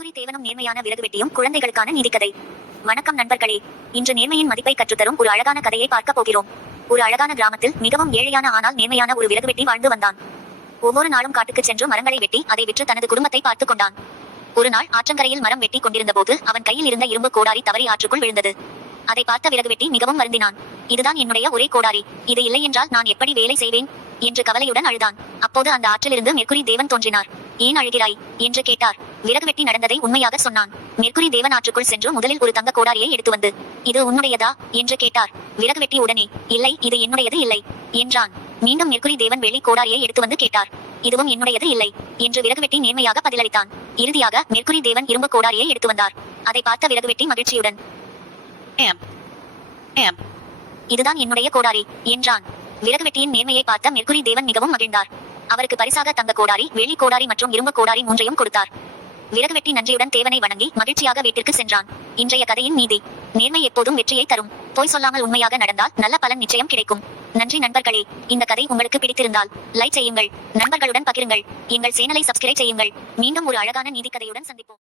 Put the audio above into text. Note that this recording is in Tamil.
மெர்க்குரி தேவனும் நேர்மையான விறகு வெட்டியும் குழந்தைகளுக்கான நீதிக்கதை. வணக்கம் நண்பர்களே. இன்று நேர்மையின் மதிப்பை கற்றுத்தரும் ஒரு அழகான கதையை பார்க்க போகிறோம். ஒரு அழகான கிராமத்தில் மிகவும் ஏழையான ஆனால் நேர்மையான ஒரு விறகு வெட்டி வாழ்ந்து வந்தான். ஒவ்வொரு நாளும் காட்டுக்கு சென்று மரங்களை வெட்டி அதை விற்று தனது குடும்பத்தை பார்த்துக் கொண்டான். ஒரு நாள் ஆற்றங்கரையில் மரம் வெட்டி கொண்டிருந்த போது அவன் கையில் இருந்த இரும்பு கோடாரி தவறி ஆற்றுக்குள் விழுந்தது. அதை பார்த்த விறகு வெட்டி மிகவும் வருந்தினான். இதுதான் என்னுடைய ஒரே கோடாரி, இது இல்லை என்றால் நான் எப்படி வேலை செய்வேன் என்று கவலையுடன் அழுதான். அப்போது அந்த ஆற்றிலிருந்து மெர்க்குரி தேவன் தோன்றினார். ஏன் அழுகிறாய் என்று கேட்டார். விறகு வெட்டி நடந்ததை உண்மையாக சொன்னான். மெர்க்குரி தேவன் ஆற்றுக்குள் சென்று முதலில் ஒரு தங்க கோடாரியை எடுத்து வந்து, இது உன்னுடையதா என்று கேட்டார். விறகு வெட்டி உடனே, இல்லை, இது என்னுடையது இல்லை என்றான். மீண்டும் மெர்க்குரி தேவன் வெள்ளி கோடாரியை எடுத்து வந்து கேட்டார். இதுவும் என்னுடையது இல்லை என்று விறகு வெட்டி நேர்மையாக பதிலளித்தான். இறுதியாக மெர்க்குரி தேவன் இரும்பு கோடாரியை எடுத்து வந்தார். அதை பார்த்த விறகு வெட்டி மகிழ்ச்சியுடன், இதுதான் என்னுடைய கோடாரி என்றான். விறகு வெட்டியின் நேர்மையை பார்த்த மெர்க்குரி தேவன் மிகவும் மகிழ்ந்தார். அவருக்கு பரிசாக தங்க கோடாரி, வெள்ளி கோடாரி மற்றும் இரும்பு கோடாரி மூன்றையும் கொடுத்தார். விறகு வெட்டி நன்றியுடன் தேவனை வணங்கி மகிழ்ச்சியாக வீட்டிற்கு சென்றான். இன்றைய கதையின் நீதி: நேர்மை எப்போதும் வெற்றியை தரும். பொய் சொல்லாமல் உண்மையாக நடந்தால் நல்ல பலன் நிச்சயம் கிடைக்கும். நன்றி நண்பர்களே. இந்த கதை உங்களுக்கு பிடித்திருந்தால் லைக் செய்யுங்கள், நண்பர்களுடன் பகிருங்கள், எங்கள் சேனலை சப்ஸ்கிரைப் செய்யுங்கள். மீண்டும் ஒரு அழகான நீதி கதையுடன் சந்திப்போம்.